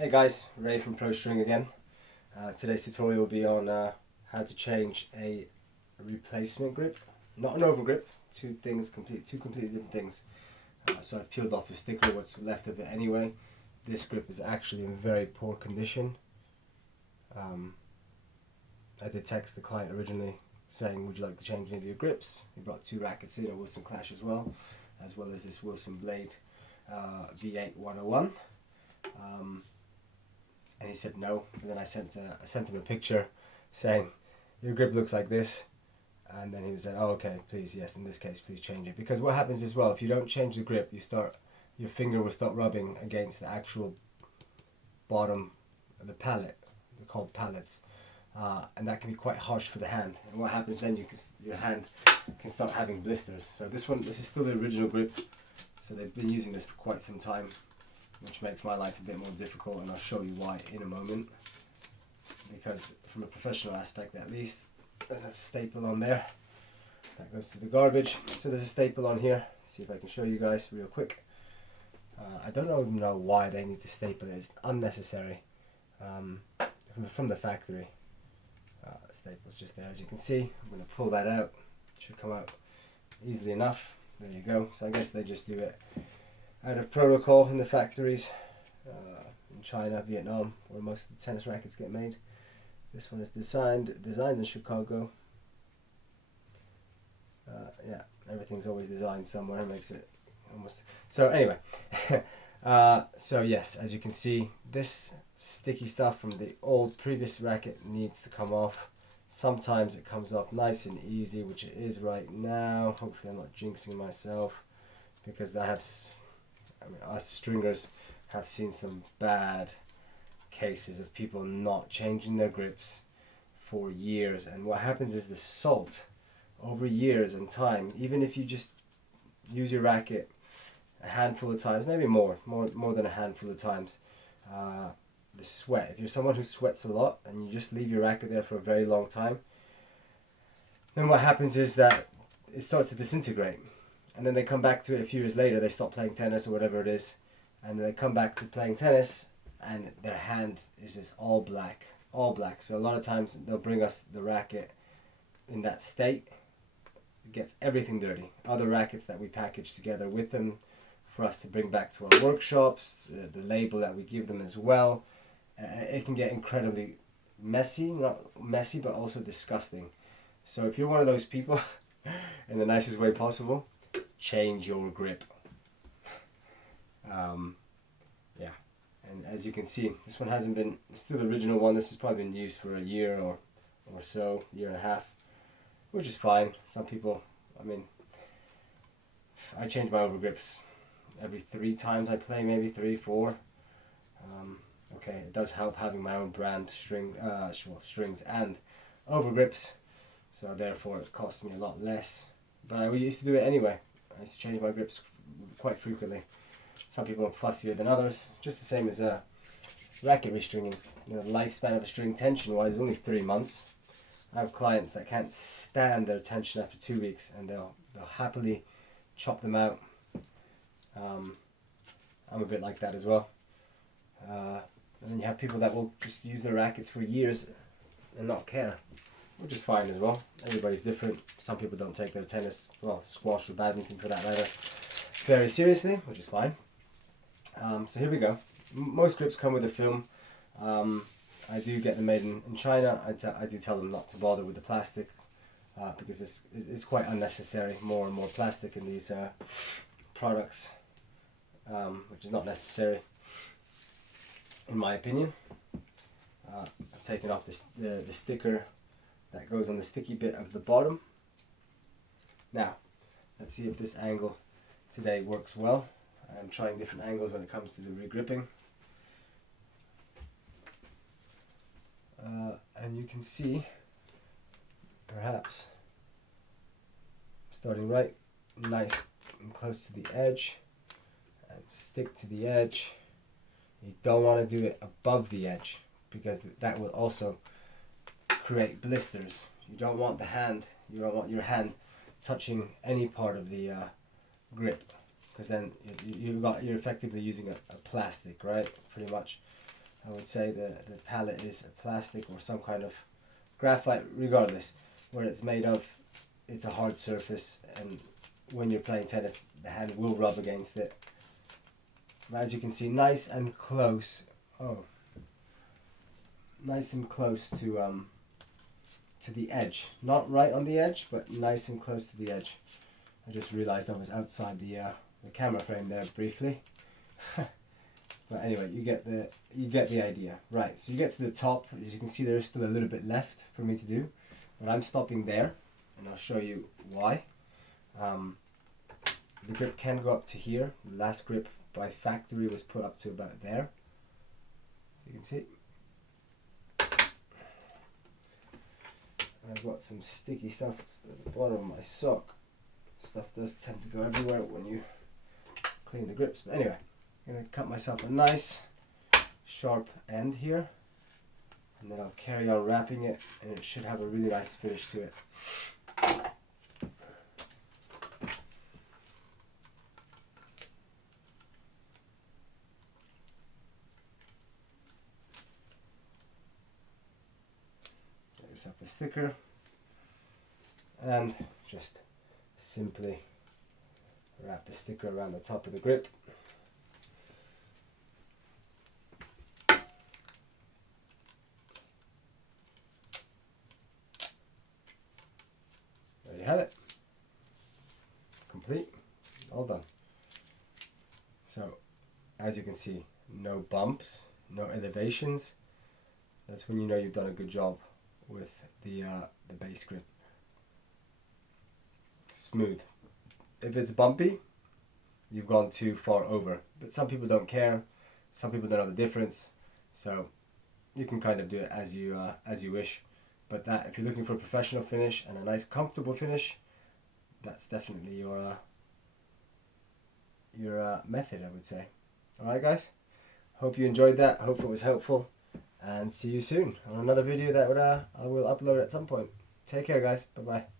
Hey guys, Ray from ProString again. Today's tutorial will be on how to change a replacement grip, not an overgrip. Two completely different things. So I've peeled off the sticker, what's left of it anyway. This grip is actually in very poor condition. I did text the client originally saying, would you like to change any of your grips? He brought two rackets in, a Wilson Clash as well as this Wilson Blade V8 101. And he said no, and then I sent him a picture saying your grip looks like this, and then he said, oh okay, please, yes, in this case please change it, because what happens as well, if you don't change the grip, your finger will start rubbing against the actual bottom of the pallet. They're called pallets, and that can be quite harsh for the hand, and what happens then, your hand can start having blisters. So this is still the original grip, so they've been using this for quite some time, which makes my life a bit more difficult, and I'll show you why in a moment. Because from a professional aspect at least, there's a staple on there that goes to the garbage. So there's a staple on here. See if I can show you guys real quick. I don't even know why they need to staple it. It's unnecessary. From the factory. The staple's just there, as you can see. I'm going to pull that out. It should come out easily enough. There you go. So I guess they just do it out of protocol in the factories in China, Vietnam, where most of the tennis rackets get made. This one is designed in Chicago. Yeah, everything's always designed somewhere. Makes it almost so. Anyway, so yes, as you can see, this sticky stuff from the old previous racket needs to come off. Sometimes it comes off nice and easy, which it is right now. Hopefully, I'm not jinxing myself, because us stringers have seen some bad cases of people not changing their grips for years, and what happens is the salt over years and time, even if you just use your racket a handful of times, maybe more than a handful of times, the sweat, if you're someone who sweats a lot and you just leave your racket there for a very long time, then what happens is that it starts to disintegrate. And then they come back to it a few years later, they stop playing tennis or whatever it is, and they come back to playing tennis and their hand is just all black. So a lot of times they'll bring us the racket in that state. It gets everything dirty. Other rackets that we package together with them for us to bring back to our workshops, the label that we give them as well, it can get incredibly messy, not messy but also disgusting. So if you're one of those people, in the nicest way possible, change your grip. Yeah, and as you can see, this one hasn't been, it's still the original one. This has probably been used for a year or so, year and a half, which is fine. Some people, I change my overgrips every 3 times I play, maybe 3, 4. Okay, it does help having my own brand strings and overgrips, so therefore it costs me a lot less. But I used to do it anyway. I used to change my grips quite frequently. Some people are fussier than others, just the same as racket restringing. The lifespan of a string tension-wise is only 3 months. I have clients that can't stand their tension after 2 weeks, and they'll happily chop them out. I'm a bit like that as well. And then you have people that will just use their rackets for years and not care, which is fine as well. Everybody's different. Some people don't take their tennis, well, squash or badminton for that matter, very seriously, which is fine. So here we go. Most grips come with a film. I do get them made in China. I do tell them not to bother with the plastic, because it's quite unnecessary. More and more plastic in these products, which is not necessary, in my opinion. I've taken off the sticker that goes on the sticky bit of the bottom. Now, let's see if this angle today works well. I'm trying different angles when it comes to the regripping. And you can see, perhaps, starting right nice and close to the edge, and stick to the edge. You don't want to do it above the edge, because that will also create blisters. You don't want your hand touching any part of the grip, because then you're effectively using a plastic, right? Pretty much. I would say the palette is a plastic or some kind of graphite. Regardless what it's made of, it's a hard surface, and when you're playing tennis the hand will rub against it. But as you can see, nice and close. Oh, nice and close to the edge. Not right on the edge, but nice and close to the edge. I just realized I was outside the camera frame there briefly. But anyway, you get the idea. Right, so you get to the top. As you can see, there's still a little bit left for me to do, but I'm stopping there, and I'll show you why. The grip can go up to here. The last grip by factory was put up to about there. You can see. I've got some sticky stuff at the bottom of my sock. Stuff does tend to go everywhere when you clean the grips. But anyway, I'm going to cut myself a nice sharp end here, and then I'll carry on wrapping it, and it should have a really nice finish to it. Get yourself the sticker, and just simply wrap the sticker around the top of the grip. There you have it. Complete. All done. So, as you can see, no bumps, no elevations. That's when you know you've done a good job with the base grip. Smooth. If it's bumpy, you've gone too far over. But some people don't care. Some people don't know the difference. So you can kind of do it as you wish. But that, if you're looking for a professional finish and a nice comfortable finish, that's definitely your method, I would say. Alright guys, hope you enjoyed that, hope it was helpful, and see you soon on another video that I will upload at some point. Take care guys, bye bye.